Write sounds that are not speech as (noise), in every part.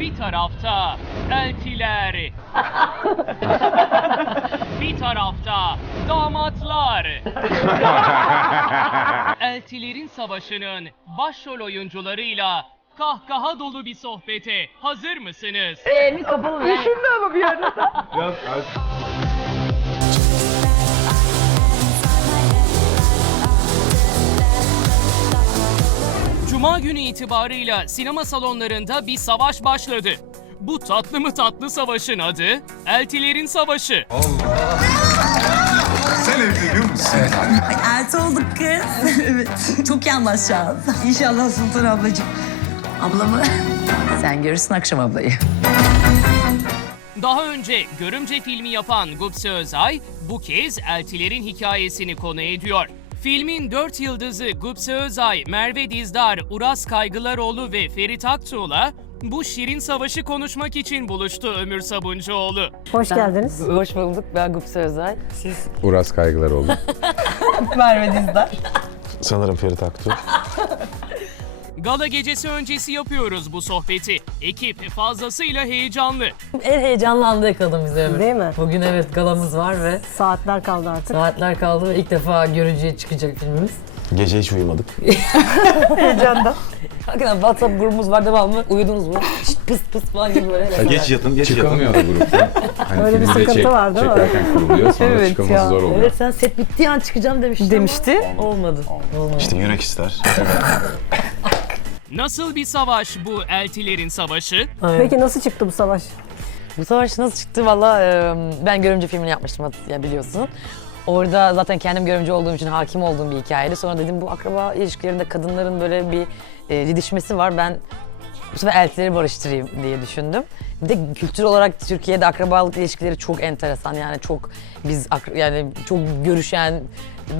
bir tarafta eltiler. (laughs) bir tarafta damatlar. (laughs) Eltilerin savaşının başrol oyuncularıyla kahkaha dolu bir sohbete hazır mısınız? Eee mikrofonu ver. (laughs) Düşündü ama bir yerde. Yok artık. Cuma günü itibarıyla sinema salonlarında bir savaş başladı. Bu tatlı mı tatlı savaşın adı Eltilerin Savaşı. Allah. (laughs) Sen evleniyor musun? (laughs) Elti (laughs) olduk kız. evet. (laughs) Çok iyi anlaşacağız. İnşallah Sultan ablacığım. Ablamı? Sen görürsün akşam ablayı. Daha önce Görümce filmi yapan Gupse Özay bu kez Eltilerin hikayesini konu ediyor. Filmin dört yıldızı Gupse Özay, Merve Dizdar, Uras Kaygılaroğlu ve Ferit Aktuğ'la bu şirin savaşı konuşmak için buluştu Ömür Sabuncuoğlu. Hoş geldiniz. Ben, hoş bulduk. Ben Gupse Özay. Siz? Uras Kaygılaroğlu. (laughs) Merve Dizdar. Sanırım Ferit Aktuğ. (laughs) Gala gecesi öncesi yapıyoruz bu sohbeti. Ekip fazlasıyla heyecanlı. En heyecanlandı yakaladın bizi Değil mi? Bugün evet galamız var ve... Saatler kaldı artık. Saatler kaldı ve ilk defa görücüye çıkacak filmimiz. Gece hiç uyumadık. (laughs) (laughs) Heyecandan. Hakikaten WhatsApp grubumuz var devamlı. Uyudunuz mu? Şşt pıs pıs falan gibi böyle. (laughs) geç yadın, geç (laughs) ya geç yatın, geç yatın. Çıkamıyor grupta. Hani Öyle bir sıkıntı çek, var değil, çek, değil mi? Çekerken kuruluyor sonra (laughs) evet çıkaması zor oluyor. Evet sen set bittiği an çıkacağım demiştin Demişti. Olmadı. Olmadı. Olmadı. İşte yürek ister. Nasıl bir savaş bu eltilerin savaşı? Evet. Peki nasıl çıktı bu savaş? Bu savaş nasıl çıktı? Valla ben görümce filmini yapmıştım ya biliyorsun. Orada zaten kendim görümce olduğum için hakim olduğum bir hikayeydi. Sonra dedim bu akraba ilişkilerinde kadınların böyle bir e, didişmesi var. Ben bu sefer eltileri barıştırayım diye düşündüm. Bir de kültür olarak Türkiye'de akrabalık ilişkileri çok enteresan. Yani çok biz yani çok görüşen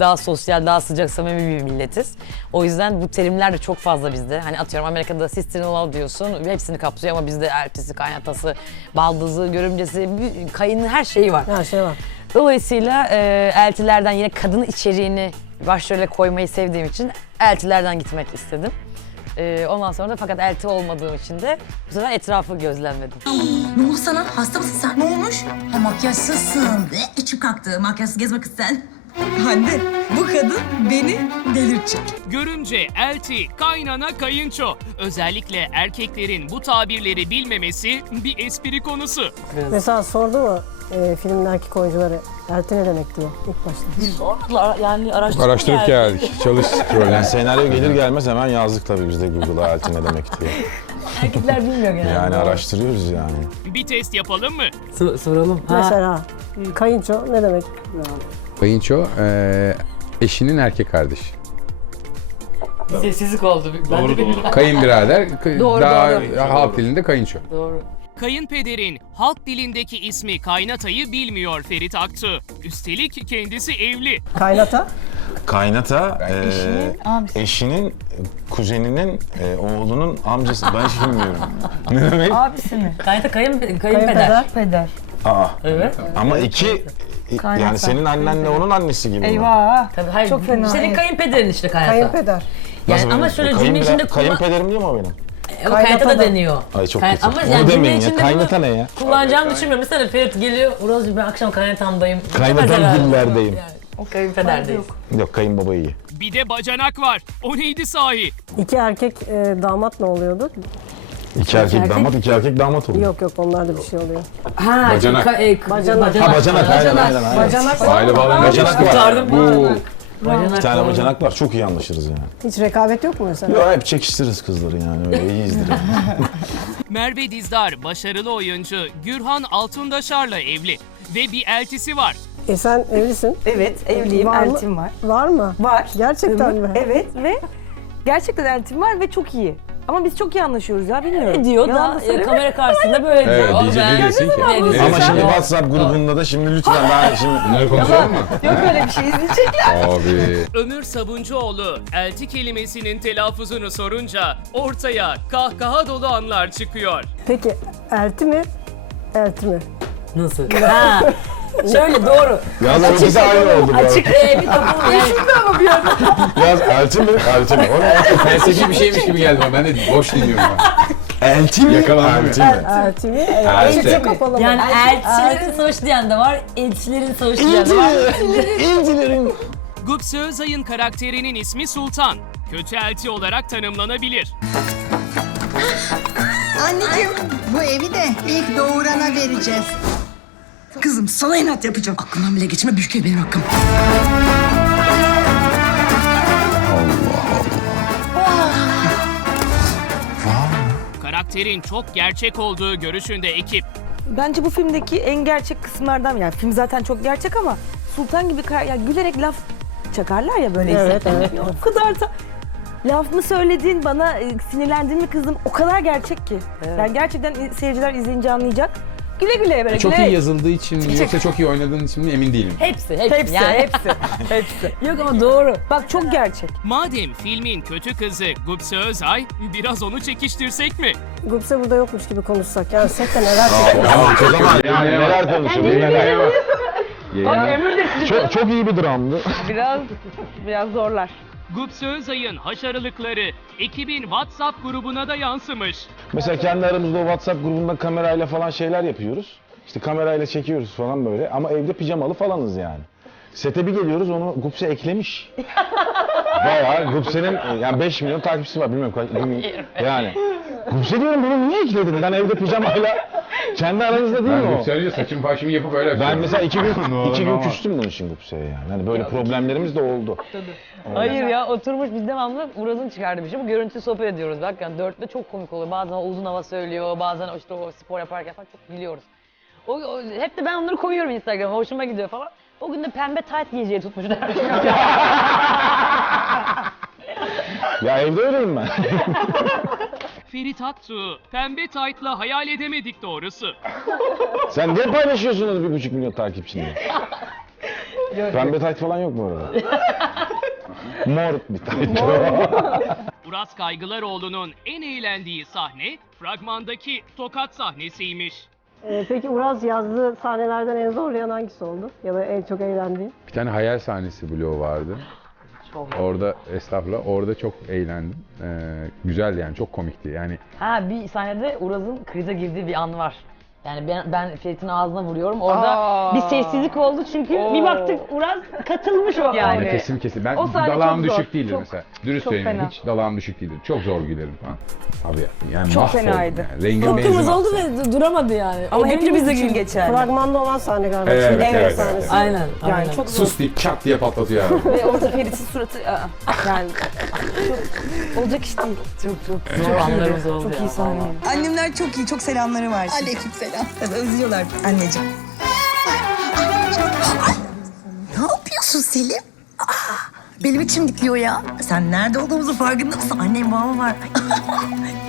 daha sosyal, daha sıcak, samimi bir milletiz. O yüzden bu terimler de çok fazla bizde. Hani atıyorum Amerika'da sister in law diyorsun, hepsini kapsıyor ama bizde ertesi, kaynatası, baldızı, görümcesi, kayını her şeyi var. Her şey var. Dolayısıyla e, eltilerden yine kadın içeriğini başrole koymayı sevdiğim için eltilerden gitmek istedim. E, ondan sonra da fakat elti olmadığım için de bu sefer etrafı gözlemledim. oldu sana hasta mısın sen? Ne olmuş? Ha, makyajsızsın. Be, i̇çim kalktı. Makyajsız gezmek ister. Hande bu kadın beni delirtecek. Görünce elti, kaynana, kayınço. Özellikle erkeklerin bu tabirleri bilmemesi bir espri konusu. Evet. Mesela sordu mu e, filmin erkek oyuncuları elti ne demek diye ilk başta? Sordular yani araştırıp, araştırıp geldik. geldik. Çalıştık öyle. (laughs). Yani (laughs) senaryo gelir gelmez hemen yazdık tabii biz de Google'a elti ne demek diye. Erkekler bilmiyor genelde. Yani, yani, yani araştırıyoruz yani. Bir test yapalım mı? S- Sor soralım. Ha. Mesela kayınço ne demek? Yani. Payinço e, eşinin erkek kardeşi. Sessizlik oldu. Ben doğru, de doğru. Kayınbirader. (laughs) doğru, daha doğru. halk doğru. dilinde kayınço. Doğru. Kayınpederin halk dilindeki ismi kaynatayı bilmiyor Ferit Aktu. Üstelik kendisi evli. Kaylata. Kaynata? Kaynata e, eşinin, abisi. eşinin kuzeninin e, oğlunun amcası. Ben hiç bilmiyorum. (laughs) abisi mi? Kaynata kayın, kayınpeder. Kayın kayınpeder. Peder. Aa. Evet. Ama iki Kaynasa. Yani senin annenle onun annesi gibi. Eyvah. Ya. Tabii hayır. Çok fena. Senin kayınpederin evet. işte kaynasa. Kayınpeder. Yani Nasıl ama şöyle e, cümle içinde kullan... Kayınpederim diyor mu o benim? E, kayınata, kayınata da, da. deniyor. Ay çok kötü. Ama Onu yani cümle ya. içinde kaynata ne ya? Kullanacağım Abi, okay, düşünmüyorum. Mesela Ferit geliyor. Uraz bir akşam kayınatamdayım. Kaynatam işte dillerdeyim. O yani. Kayınpederdeyiz. Yok. yok kayınbaba iyi. Bir de bacanak var. O neydi sahi? İki erkek e, damat ne oluyordu? İki ha, erkek, erkek damat, iki erkek damat oluyor. Yok yok onlarda bir şey oluyor. Ha, bacanak. E, bacanak. Ha, bacanak. Bacanak. Aynen, aynen, aynen. Bacanak. Aile bağlamı. Bacanak var. Kurtardım bu Bacanak bir tane bacanak var. Çok iyi anlaşırız yani. Hiç rekabet yok mu mesela? Yok hep çekiştiririz kızları yani. Öyle iyiyizdir. (laughs) <yani. gülüyor> Merve Dizdar başarılı oyuncu. Gürhan Altundaşar'la evli. Ve bir eltisi var. E sen evlisin. Evet evliyim. Var eltim var. Var mı? Var. Gerçekten mi? Evet ve (laughs) gerçekten eltim var ve çok iyi. Ama biz çok iyi anlaşıyoruz ya bilmiyorum. Ne diyor da e, kamera karşısında böyle evet, (laughs) diyor. Evet, diyeceğim diyorsun ki. ama şimdi WhatsApp (laughs) grubunda da şimdi lütfen daha (laughs), şimdi bunları (laughs) konuşalım yok, yok öyle bir şey izleyecekler. (laughs) abi. (laughs) Ömür Sabuncuoğlu elti kelimesinin telaffuzunu sorunca ortaya kahkaha dolu anlar çıkıyor. Peki elti mi? Elti mi? Nasıl? Ha. (laughs) Şöyle doğru. Ya da bir şey, aynı o, oldu bu Açık bir tabu. Düşündü ama bir anda. Biraz elçi mi? Elçi mi? O ne? Felsefi bir şeymiş gibi geldi bana. Ben de boş dinliyorum ben. Elçi mi? Yakalandı elti mi? Elçi mi? Elçi mi? Elçi mi? Yani elçilerin, elçilerin savaş diyen var, elçilerin savaş diyen var. Elçilerin. (laughs) <Elçilerim. gülüyor> Gupse Özay'ın karakterinin ismi Sultan. Kötü elti olarak tanımlanabilir. (laughs) Anneciğim, bu evi de ilk doğurana vereceğiz. Kızım sana inat yapacağım. Aklından bile geçme büyük şey ev benim hakkım. Aa! Karakterin çok gerçek olduğu görüşünde ekip. Bence bu filmdeki en gerçek kısımlardan yani film zaten çok gerçek ama Sultan gibi kar- ya yani gülerek laf çakarlar ya böyle. Evet, evet, evet. O kadar da laf mı söyledin bana sinirlendin mi kızım o kadar gerçek ki. Evet. Yani gerçekten seyirciler izleyince anlayacak güle güle böyle. Çok güle. iyi yazıldığı için çok. yoksa çok iyi oynadığın için de emin değilim. Hepsi, hepsi. hepsi. (laughs) yani hepsi. (laughs) hepsi. Yok ama doğru. Bak çok Aha. gerçek. Madem filmin kötü kızı Gupse Özay, biraz onu çekiştirsek mi? Gupse burada yokmuş gibi konuşsak. Ya (laughs) sette neler çekiyor. çok iyi bir, bir dramdı. biraz, biraz zorlar. Gupsöz ayın haşarılıkları 2000 WhatsApp grubuna da yansımış. Mesela kendi aramızda WhatsApp grubunda kamerayla falan şeyler yapıyoruz. İşte kamerayla çekiyoruz falan böyle ama evde pijamalı falanız yani. Sete bir geliyoruz onu Gupse eklemiş. Baya (laughs) Gupse'nin yani 5 milyon takipçisi var bilmiyorum kaç. (laughs) yani Gupse diyorum bunu niye ekledin? Ben evde pijamayla kendi aranızda değil ben mi o? Ben saçımı başımı yapıp öyle yapıyorum. Ben açıyorum. mesela iki gün, no, (laughs) iki, iki gün no. küstüm bunun için Gupse'ye yani. Hani böyle ya, problemlerimiz iki... de oldu. Tabii. Öyle. Hayır ya oturmuş biz devamlı Uraz'ın çıkardığı bir şey. Bu görüntü sohbet ediyoruz. Bak yani dörtte çok komik oluyor. Bazen uzun hava söylüyor. Bazen işte o spor yaparken falan çok biliyoruz. O, o, hep de ben onları koyuyorum Instagram'a. Hoşuma gidiyor falan. O gün de pembe tight giyeceği tutmuş (laughs) (laughs) ya evde öyleyim ben. (laughs) Ferit Aksu. Pembe taytla hayal edemedik doğrusu. (laughs) Sen ne paylaşıyorsunuz bir buçuk milyon takipçini? (laughs) pembe tayt falan yok mu orada? Mor bir tayt. (laughs) (laughs) (laughs) Uras Kaygılaroğlu'nun en eğlendiği sahne fragmandaki tokat sahnesiymiş. Ee, peki Uras yazdığı sahnelerden en zorlayan hangisi oldu? Ya da en çok eğlendiği? Bir tane hayal sahnesi bloğu vardı. Doğru. Orada estağfurullah. Orada çok eğlendim. Ee, güzeldi yani çok komikti yani. Ha bir saniyede Uraz'ın krize girdiği bir an var. Yani ben, ben Ferit'in ağzına vuruyorum. Orada Aa, bir sessizlik oldu çünkü o. bir baktık Uraz katılmış (laughs) o yani. yani. kesin kesim. Ben dalağım düşük zor. değildir çok, mesela. Dürüst çok söyleyeyim fena. hiç dalağım düşük değildir. Çok zor gülerim falan. Abi yani çok mahvoldum fenaydı. yani. Rengim benzin Korkumuz oldu yani. ve duramadı yani. Ama, Ama hep bir bize gül... gün geçer Fragmanda olan sahne galiba. Evet, Şimdi evet, evet, evet. Yani. Yani. Aynen. Yani aynen. Çok Sus zor. deyip çat diye patlatıyor yani. ve orada (laughs) Ferit'in suratı... Yani... Olacak iş değil. Çok çok zor çok anlarımız iyi. oldu Çok iyi sahne. Annemler çok iyi, çok selamları var. Aleyküm selam. Özlüyorlar anneciğim. ne yapıyorsun Selim? Benim içim dikliyor ya. Sen nerede olduğumuzu farkında mısın? Annem babam var.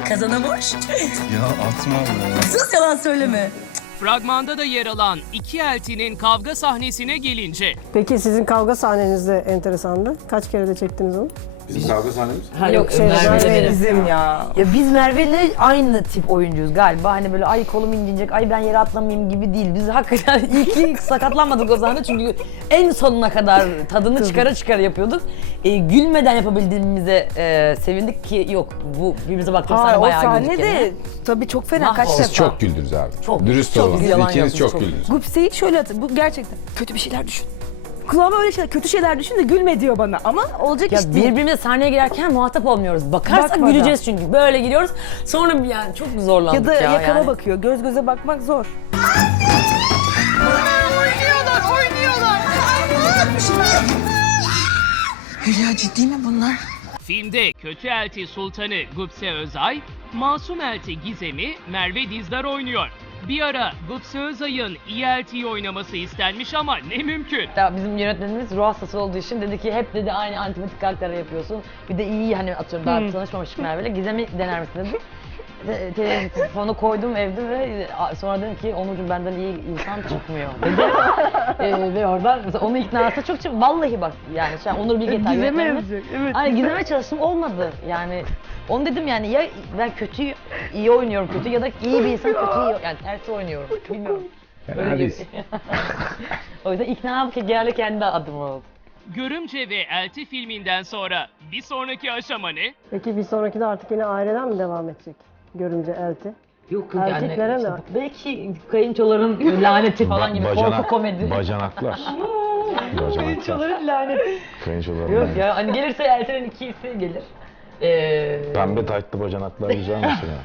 Kazana boş. Ya atma be. Sus yalan söyleme. Fragmanda da yer alan iki eltinin kavga sahnesine gelince. Peki sizin kavga sahneniz de enteresandı. Kaç kere de çektiniz onu? Bizim biz kavga sahnemiz. Ha, yok şey Merve ile şey bizim ya. ya. Ya biz Merve ile aynı tip oyuncuyuz galiba. Hani böyle ay kolum incinecek, ay ben yere atlamayayım gibi değil. Biz hakikaten iyi ki sakatlanmadık o sahne çünkü en sonuna kadar tadını (laughs) çıkara çıkara yapıyorduk. E, gülmeden yapabildiğimize e, sevindik ki yok bu birbirimize baktığımız sahne bayağı güldük. O sahne de ya. tabii çok fena Mahvol. kaç defa. Siz çok güldünüz abi. Çok. Dürüst çok olun. Güzel, İkiniz yapınız. çok, çok güldünüz. Gupse'yi şöyle atın Bu gerçekten kötü bir şeyler düşün kulağıma öyle şeyler, kötü şeyler düşün de gülme diyor bana ama olacak ya iş değil. Birbirimize sahneye girerken muhatap olmuyoruz. Bakarsak Bakmadan. güleceğiz çünkü. Böyle gidiyoruz. Sonra yani çok zorlandık ya. Da ya da yani. bakıyor. Göz göze bakmak zor. Anne! Oynuyorlar, oynuyorlar. Hülya ciddi mi bunlar? Filmde kötü elti sultanı Gupse Özay, masum elti Gizem'i Merve Dizdar oynuyor bir ara Gutsu Özay'ın ELT'yi oynaması istenmiş ama ne mümkün. Ya bizim yönetmenimiz ruh hastası olduğu için dedi ki hep dedi aynı antimatik karakteri yapıyorsun. Bir de iyi hani atıyorum hmm. daha tanışmamışım (laughs) böyle gizemi dener misin dedi. (laughs) Telefonu koydum evde ve sonra dedim ki Onurcuğum benden iyi insan çıkmıyor dedi. (laughs) ee, ve oradan onu ikna etse çok çabuk. Vallahi bak yani şu an Onur Bilge Gizeme evet. Ay, gizeme çalıştım olmadı yani. Onu dedim yani ya ben kötü iyi oynuyorum kötü ya da iyi bir insan kötü iyi yani ters oynuyorum. Bilmiyorum. Öyle Biz. (laughs) o yüzden ikna ki geldi kendi adım oldu. Görümce ve Elti filminden sonra bir sonraki aşama ne? Peki bir sonraki de artık yine aileden mi devam edecek? Görümce Elti. Yok Erkeklere yani, işte, de. belki kayınçoların laneti falan gibi ba bacanak, korku komedi. Bacanaklar. bacanaklar. (laughs) (laughs) kayınçoların (laughs) laneti. Kayınçoların Yok ya hani gelirse Elti'nin ikisi gelir. Ee... Pembe taytlı bacanaklar (laughs) güzelmiş (laughs) ya.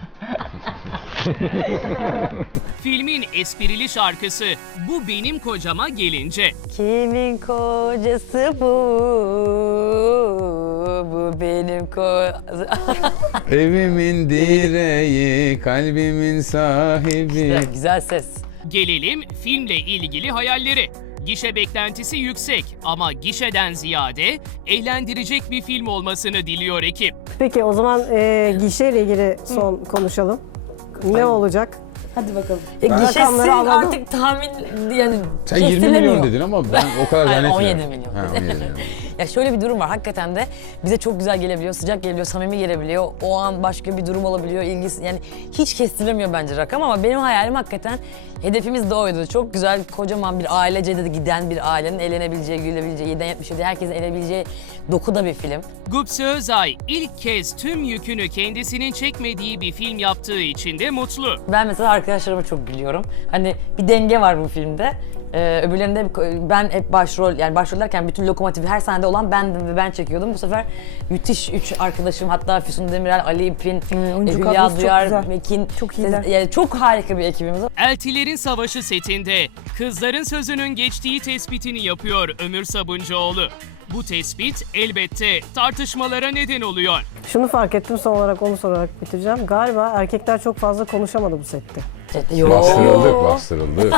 Filmin esprili şarkısı Bu Benim Kocama Gelince. Kimin kocası bu? Bu benim ko... (laughs) Evimin direği, kalbimin sahibi. Güzel, güzel ses. Gelelim filmle ilgili hayalleri gişe beklentisi yüksek ama gişeden ziyade eğlendirecek bir film olmasını diliyor ekip. Peki o zaman e, gişe ile ilgili son konuşalım. Hı. Ne Aynen. olacak? Hadi bakalım. Ben e, gişesi artık adam. tahmin yani Sen 20 milyon dedin ama ben o kadar (laughs) yani zannetmiyorum. 17 milyon. Ha, 17 milyon. ya şöyle bir durum var. Hakikaten de bize çok güzel gelebiliyor. Sıcak gelebiliyor, samimi gelebiliyor. O an başka bir durum olabiliyor. ilgisi yani hiç kestiremiyor bence rakam ama benim hayalim hakikaten hedefimiz de oydu. Çok güzel, kocaman bir ailece de giden bir ailenin elenebileceği, gülebileceği, yeden yetmiş herkesin elenebileceği dokuda bir film. Gupse Özay ilk kez tüm yükünü kendisinin çekmediği bir film yaptığı için de mutlu. Ben mesela arkadaşlarıma çok gülüyorum. Hani bir denge var bu filmde. Ee, öbürlerinde ben hep başrol, yani başrol derken bütün lokomotifi her sahnede olan bendim ve ben çekiyordum. Bu sefer müthiş üç arkadaşım, hatta Füsun Demirel, Ali İpin, Hülya çok Duyar, çok güzel. Mekin. Çok iyiler. Yani çok harika bir ekibimiz. Var. Eltilerin Savaşı setinde kızların sözünün geçtiği tespitini yapıyor Ömür Sabuncuoğlu. Bu tespit elbette tartışmalara neden oluyor. Şunu fark ettim son olarak onu sorarak bitireceğim. Galiba erkekler çok fazla konuşamadı bu sette. Yo. Bastırıldık, bastırıldık.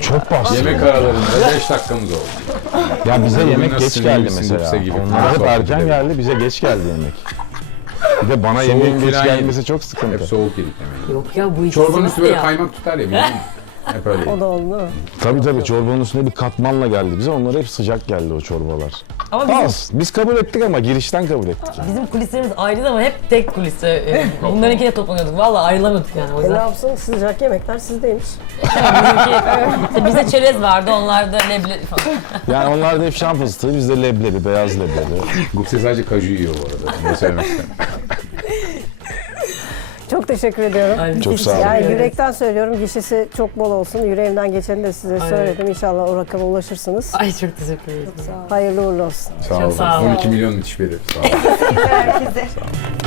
çok bastırıldı. Yemek aralarında 5 dakikamız oldu. Ya (laughs) bize ya yemek geç geldi mesela. Gibi. Onlara hep Ercan geldi, yani. bize geç geldi yemek. Bir de bana (laughs) yemeğin geç gelmesi yedik. çok sıkıntı. Hep soğuk yedik yemeği. Yok ya bu ikisi Çorbanın üstü böyle kaymak tutar ya. Hep öyle. o da oldu. Tabii o tabii oldu. çorbanın üstüne bir katmanla geldi bize. Onlar hep sıcak geldi o çorbalar. Ama Daha bizim... Bas, biz kabul ettik ama girişten kabul ettik. Yani. Bizim kulislerimiz ayrı ama hep tek kulise. (laughs) Bunlarınkine toplanıyorduk. Valla ayrılamıyorduk yani. O yüzden... Ne yapsın sıcak yemekler sizdeymiş. Bizimki, (laughs) bize çerez vardı. Onlar da leblebi falan. Yani onlar da hep şan fıstığı. Biz de leblebi, beyaz leblebi. Gupse (laughs) sadece kaju yiyor bu arada. Bunu (laughs) söylemek (laughs) teşekkür ediyorum. Aynen. Çok Gişti. sağ olun. Yani evet. yürekten söylüyorum. Gişesi çok bol olsun. Yüreğimden geçeni de size Aynen. söyledim. İnşallah o rakama ulaşırsınız. Ay çok teşekkür ederim. Çok sağ olun. Hayırlı uğurlu olsun. Sağ olun. sağ olun. 12 sağ milyon müthiş bir Sağ olun. Sağ (laughs). (laughs) Herkese. sağ olun.